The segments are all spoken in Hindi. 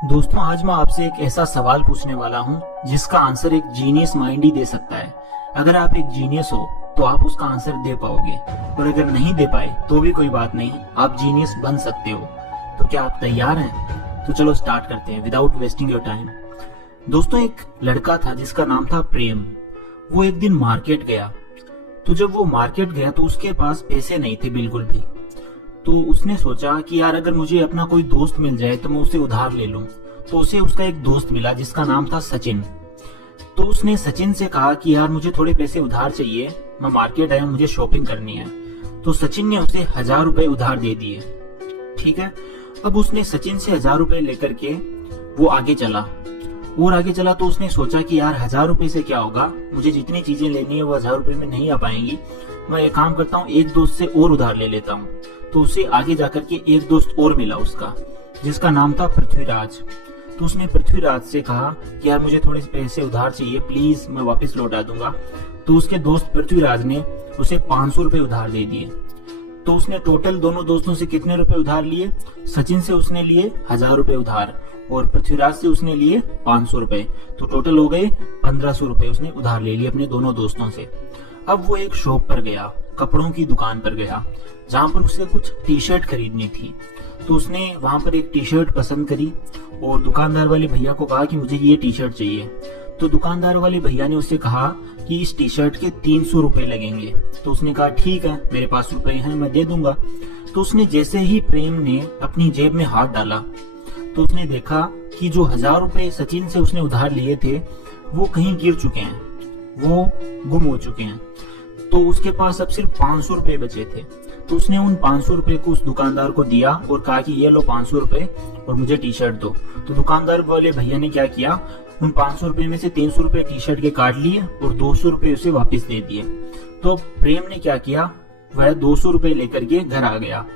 दोस्तों, आज मैं आपसे एक ऐसा सवाल पूछने वाला हूँ जिसका आंसर एक जीनियस माइंड ही दे सकता है। अगर आप एक जीनियस हो तो आप उसका आंसर दे पाओगे, और अगर नहीं दे पाए तो भी कोई बात नहीं, आप जीनियस बन सकते हो। तो क्या आप तैयार हैं? तो चलो स्टार्ट करते हैं विदाउट वेस्टिंग योर टाइम। दोस्तों, एक लड़का था जिसका नाम था प्रेम। वो एक दिन मार्केट गया। तो जब वो मार्केट गया तो उसके पास पैसे नहीं थे बिल्कुल भी। तो उसने सोचा कि यार, अगर मुझे अपना कोई दोस्त मिल जाए तो मैं उसे उधार ले लूं। तो उसे उसका एक दोस्त मिला जिसका नाम था सचिन। तो उसने सचिन से कहा कि यार, मुझे थोड़े पैसे उधार चाहिए, मैं मार्केट आया हूं, मुझे शॉपिंग करनी है। तो सचिन ने उसे 1000 रुपए उधार दे दिए। ठीक है। अब उसने सचिन से 1000 रुपए लेकर के वो आगे चला और आगे चला। तो उसने सोचा कि यार, 1000 रुपए से क्या होगा, मुझे जितनी चीजें लेनी है वो 1000 रुपए में नहीं आ पाएंगी। मैं एक काम करता हूँ, एक दोस्त से और उधार ले लेता हूँ। तो उसे आगे जाकर के एक दोस्त और मिला उसका, जिसका नाम था पृथ्वीराज। तो उसने पृथ्वीराज से कहा कि यार, मुझे थोड़े पैसे उधार चाहिए, प्लीज, मैं वापस लौटा दूंगा। तो उसके दोस्त पृथ्वीराज ने उसे 500 रुपए उधार दे दिए। तो उसने टोटल दोनों दोस्तों से कितने रुपए उधार लिए? सचिन से उसने लिए 1000 रुपए उधार और पृथ्वीराज से उसने लिए 500 रुपए। तो टोटल हो गए 1500 रुपए उसने उधार ले लिए अपने दोनों दोस्तों से। अब वो एक शॉप पर गया, कपड़ों की दुकान पर गया, जहां पर उसे कुछ टी शर्ट खरीदनी थी। तो उसने वहां पर एक टी शर्ट पसंद करी और दुकानदार वाले भैया को कहा कि मुझे ये टी शर्ट चाहिए। तो दुकानदार वाले भैया ने उससे कहा कि इस टी शर्ट के 300 रुपए लगेंगे। तो उसने कहा ठीक है, मेरे पास रुपए हैं, मैं दे दूंगा। तो उसने जैसे ही प्रेम ने अपनी जेब में हाथ डाला तो उसने देखा कि जो 1000 रुपए सचिन से उसने उधार लिए थे वो कहीं गिर चुके हैं, वो गुम हो चुके हैं। तो उसके पास अब सिर्फ 500 रुपए बचे थे। तो उसने उन 500 रुपए को उस दुकानदार को दिया और कहा कि ये लो 500 रुपए और मुझे टी शर्ट दो। तो दुकानदार वाले भैया ने क्या किया, उन 500 रुपए में से 300 रुपए टी शर्ट के काट लिए और 200 रुपए उसे वापस दे दिए। तो प्रेम ने क्या किया, वह 200 रुपए लेकर के घर आ गया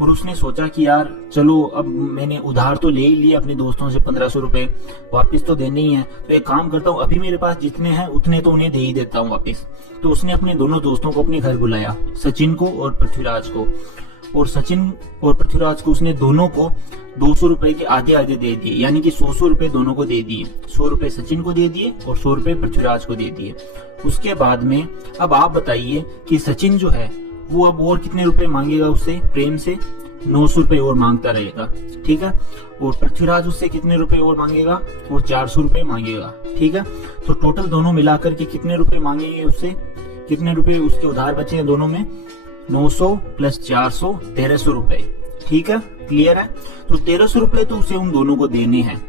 और उसने सोचा कि यार चलो, अब मैंने उधार तो ले ही लिया अपने दोस्तों से 1500 रुपए, वापस तो देने ही है। तो एक काम करता हूँ, अभी मेरे पास जितने हैं उतने तो उन्हें दे ही देता हूँ वापस। तो उसने अपने दोनों दोस्तों को अपने घर बुलाया, सचिन को और पृथ्वीराज को। और सचिन और पृथ्वीराज को उसने दोनों को 200 रुपए के आधे आधे दे दिए, यानी कि 100 रुपए दोनों को दे दिए। 100 रुपए सचिन को दे दिए और 100 रुपए पृथ्वीराज को दे दिए। उसके बाद में अब आप बताइए कि सचिन जो है वो अब और कितने रुपए मांगेगा उससे, प्रेम से 900 रुपए और मांगता रहेगा। ठीक है। और पृथ्वीराज उससे कितने रुपए और मांगेगा, और 400 रुपए मांगेगा। ठीक है। तो टोटल दोनों मिलाकर के कितने रुपए मांगेंगे उससे, कितने रुपए उसके उधार बचे हैं दोनों में? 900 प्लस 400, 1300 रुपए। ठीक है, क्लियर है। तो 1300 रुपए तो उसे उन दोनों को देने हैं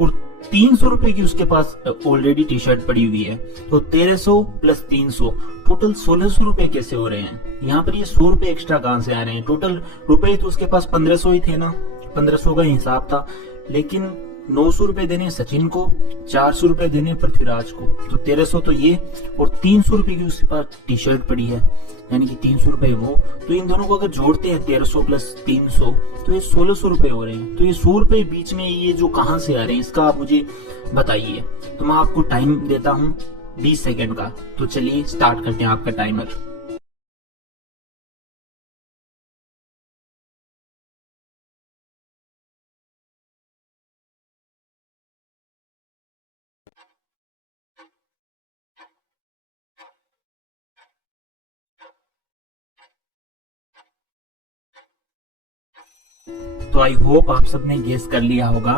और 300 रुपए की उसके पास ऑलरेडी टी शर्ट पड़ी हुई है। तो 1300 प्लस 300, टोटल 1600 रुपए कैसे हो रहे हैं? यहाँ पर ये 100 रुपए एक्स्ट्रा कहां से आ रहे हैं? टोटल रुपए तो उसके पास 1500 ही थे ना, 1500 का हिसाब था। लेकिन 900 रुपए देने सचिन को, 400 रुपए देने पृथ्वीराज को। तो 1300 तो ये और 300 रुपए की उसके पास टी शर्ट पड़ी है, यानी कि 300 रुपए वो। तो इन दोनों को अगर जोड़ते हैं 1300 प्लस 300 तो ये 1600 रुपए हो रहे हैं। तो ये 100 रुपए बीच में ये जो कहां से आ रहे हैं, इसका आप मुझे बताइए। तो मैं आपको टाइम देता हूँ 20 सेकेंड का। तो चलिए स्टार्ट करते हैं आपका टाइमर। तो आई होप आप सबने गेस कर लिया होगा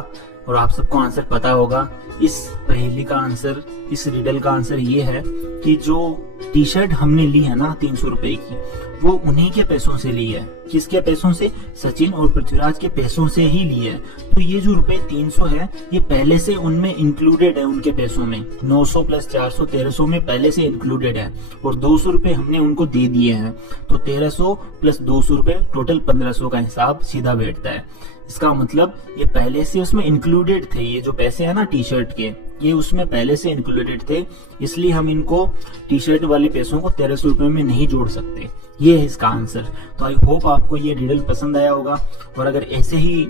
और आप सबको आंसर पता होगा। इस पहेली का आंसर, इस रिडल का आंसर ये है कि जो टी शर्ट हमने ली है ना 300 रुपए की, वो उन्हीं के पैसों से ली है। किसके पैसों से? सचिन और पृथ्वीराज के पैसों से ही ली है। तो ये जो रुपए 300 है ये पहले से उनमें इंक्लूडेड है, उनके पैसों में। 900 प्लस 400, 1300 में पहले से इंक्लूडेड है और 200 रुपए हमने उनको दे दिए हैं। तो 1300 प्लस 200 रुपए, टोटल 1500 का हिसाब सीधा बैठता है। इसका मतलब ये पहले से उसमें इंक्लूडेड थे। ये जो पैसे है ना टी शर्ट के, ये उसमें पहले से इंक्लूडेड थे, इसलिए हम इनको टी शर्ट वाले पैसों को 1300 रुपए में नहीं जोड़ सकते। ये है इसका आंसर। तो आई होप आपको ये रिडल पसंद आया होगा। और अगर ऐसे ही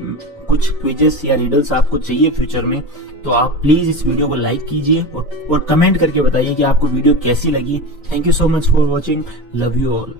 कुछ क्विजेस या रिडल्स आपको चाहिए फ्यूचर में, तो आप प्लीज इस वीडियो को लाइक कीजिए और कमेंट करके बताइए कि आपको वीडियो कैसी लगी। Thank you so much for watching. Love you all.